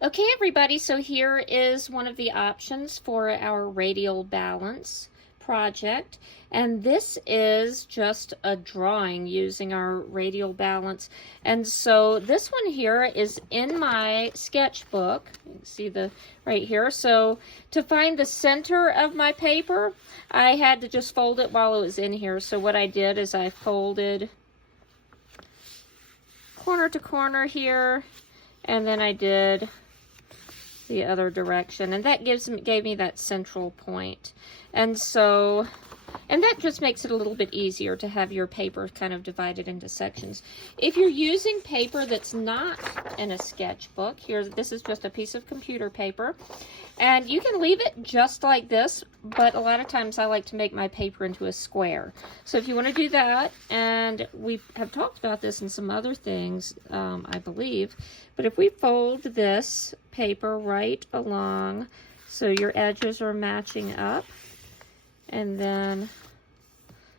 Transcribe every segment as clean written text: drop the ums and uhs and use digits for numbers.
Okay, everybody, so here is one of the options for our radial balance project. And this is just a drawing using our radial balance. And so this one here is in my sketchbook. You can see the right here. So to find the center of my paper, I had to just fold it while it was in here. So what I did is I folded corner to corner here, and then I did the other direction, and that gave me that central point. And that just makes it a little bit easier to have your paper kind of divided into sections. If you're using paper that's not in a sketchbook, this is just a piece of computer paper, and you can leave it just like this, but a lot of times I like to make my paper into a square. So if you want to do that, and we have talked about this in some other things, I believe, but if we fold this paper right along so your edges are matching up, and then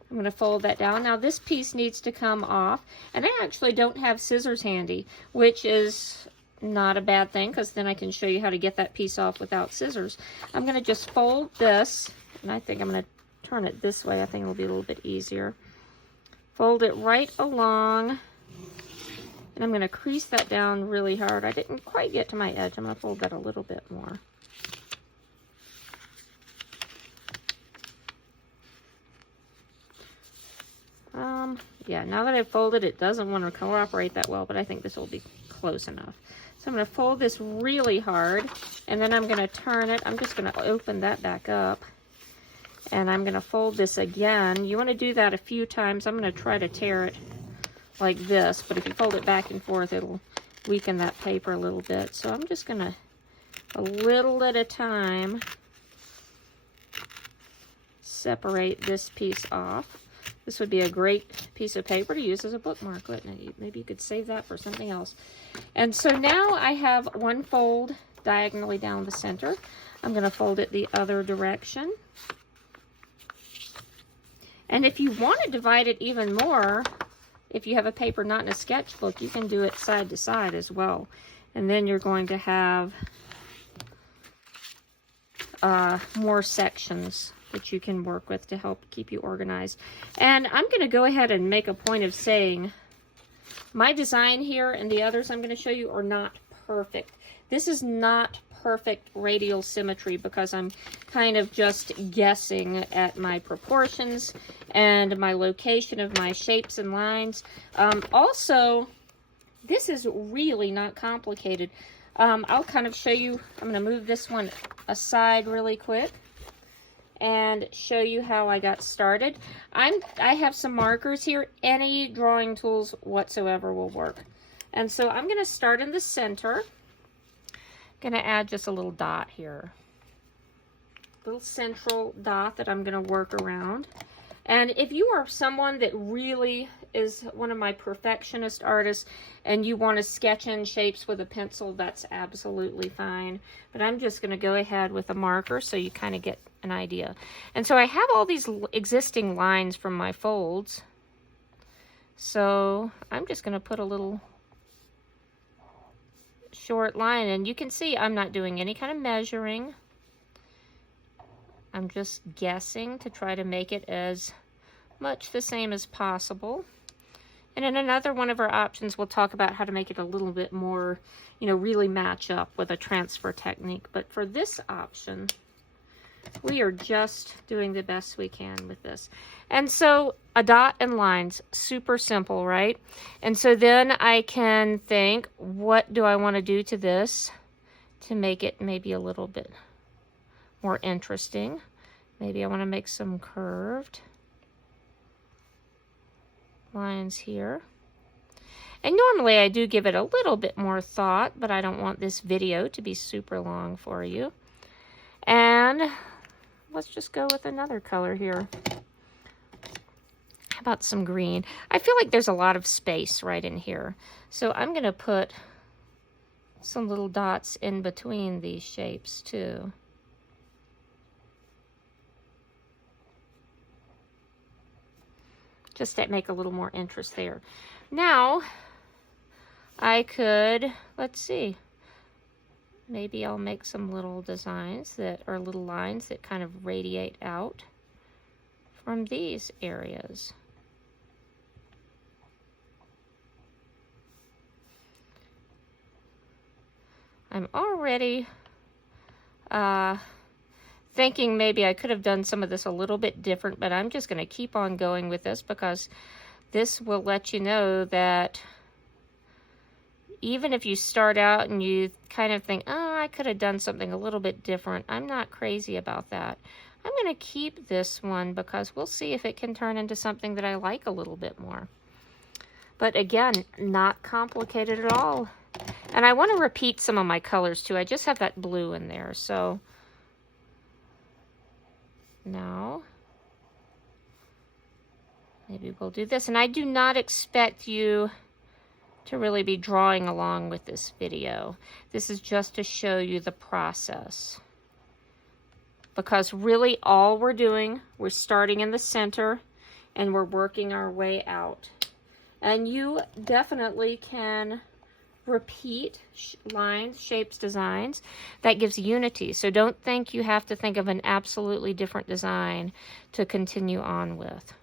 I'm going to fold that down. Now this piece needs to come off, and I actually don't have scissors handy, which is not a bad thing, because then I can show you how to get that piece off without scissors. I'm going to just fold this, and I think I'm going to turn it this way. I think it'll be a little bit easier. Fold it right along, and I'm going to crease that down really hard. I didn't quite get to my edge. I'm going to fold that a little bit more. Yeah, now that I've folded, it doesn't want to cooperate that well, but I think this will be close enough. So I'm going to fold this really hard, and then I'm going to turn it. I'm just going to open that back up, and I'm going to fold this again. You want to do that a few times. I'm going to try to tear it like this, but if you fold it back and forth, it'll weaken that paper a little bit. So I'm just going to, a little at a time, separate this piece off. This would be a great piece of paper to use as a bookmark, wouldn't it? Maybe you could save that for something else. And so now I have one fold diagonally down the center. I'm going to fold it the other direction. And if you want to divide it even more, if you have a paper not in a sketchbook, you can do it side to side as well. And then you're going to have more sections that you can work with to help keep you organized. And I'm going to go ahead and make a point of saying my design here and the others I'm going to show you are not perfect. This is not perfect radial symmetry because I'm kind of just guessing at my proportions and my location of my shapes and lines. Also, this is really not complicated. I'll kind of show you. I'm going to move this one aside really quick and show you how I got started. I have some markers here. Any drawing tools whatsoever will work. And so I'm going to start in the center. Going to add just a little dot here. Little central dot that I'm going to work around. And if you are someone that really is one of my perfectionist artists and you want to sketch in shapes with a pencil, that's absolutely fine. But I'm just going to go ahead with a marker so you kind of get an idea. And so I have all these existing lines from my folds. So I'm just going to put a little short line, and you can see I'm not doing any kind of measuring. I'm just guessing to try to make it as much the same as possible. And in another one of our options, we'll talk about how to make it a little bit more, really match up with a transfer technique. But for this option, we are just doing the best we can with this. And so a dot and lines, super simple, right? And so then I can think, what do I want to do to this to make it maybe a little bit more interesting? Maybe I want to make some curved lines here. And normally I do give it a little bit more thought, but I don't want this video to be super long for you. And let's just go with another color here. How about some green? I feel like there's a lot of space right in here. So I'm going to put some little dots in between these shapes too. Just to make a little more interest there. Now, I could, let's see, maybe I'll make some little designs that are little lines that kind of radiate out from these areas. I'm already thinking maybe I could have done some of this a little bit different, but I'm just going to keep on going with this because this will let you know that even if you start out and you kind of think, oh, I could have done something a little bit different, I'm not crazy about that. I'm going to keep this one because we'll see if it can turn into something that I like a little bit more. But again, not complicated at all. And I want to repeat some of my colors too. I just have that blue in there. So now maybe we'll do this. And I do not expect you to really be drawing along with this video. This is just to show you the process. Because really all we're doing, we're starting in the center and we're working our way out. And you definitely can repeat lines, shapes, designs. That gives unity. So don't think you have to think of an absolutely different design to continue on with.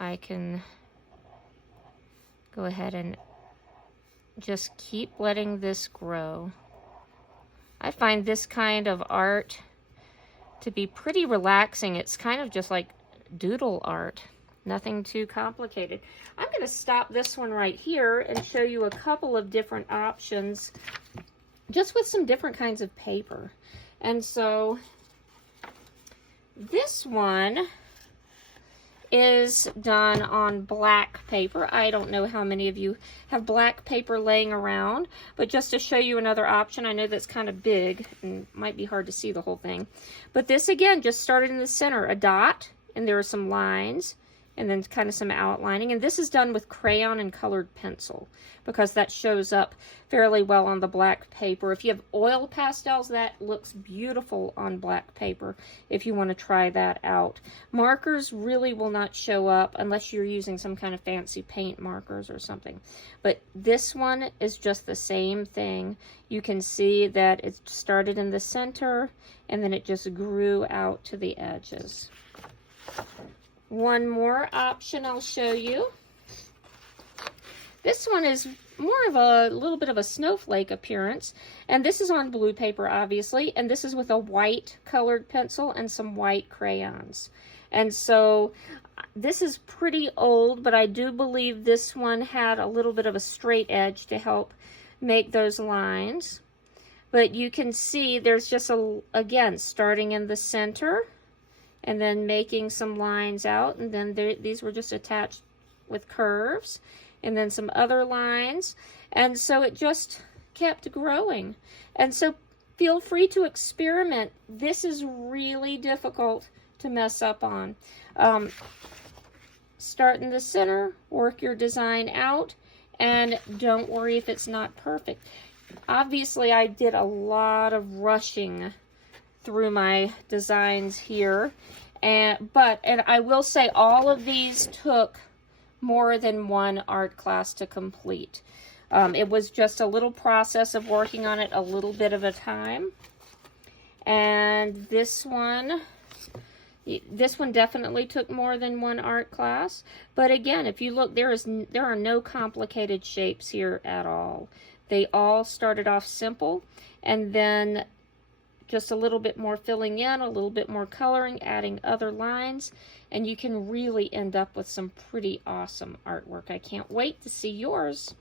I can go ahead and just keep letting this grow. I find this kind of art to be pretty relaxing. It's kind of just like doodle art. Nothing too complicated. I'm going to stop this one right here and show you a couple of different options just with some different kinds of paper. And so this one is done on black paper. I don't know how many of you have black paper laying around, but just to show you another option, I know that's kind of big and might be hard to see the whole thing. But this again just started in the center, a dot, and there are some lines, and then kind of some outlining. And this is done with crayon and colored pencil because that shows up fairly well on the black paper. If you have oil pastels, that looks beautiful on black paper if you want to try that out. Markers really will not show up unless you're using some kind of fancy paint markers or something. But this one is just the same thing. You can see that it started in the center and then it just grew out to the edges. One more option I'll show you. This one is more of a little bit of a snowflake appearance, and this is on blue paper obviously, and this is with a white colored pencil and some white crayons. And so this is pretty old, but I do believe this one had a little bit of a straight edge to help make those lines. But you can see there's just again starting in the center and then making some lines out, and then these were just attached with curves, and then some other lines, and so it just kept growing. And so feel free to experiment. This is really difficult to mess up on. Start in the center, work your design out, and don't worry if it's not perfect. Obviously, I did a lot of rushing through my designs here, and I will say all of these took more than one art class to complete. It was just a little process of working on it a little bit of a time. And this one definitely took more than one art class. But again, if you look, there are no complicated shapes here at all. They all started off simple, and then just a little bit more filling in, a little bit more coloring, adding other lines, and you can really end up with some pretty awesome artwork. I can't wait to see yours.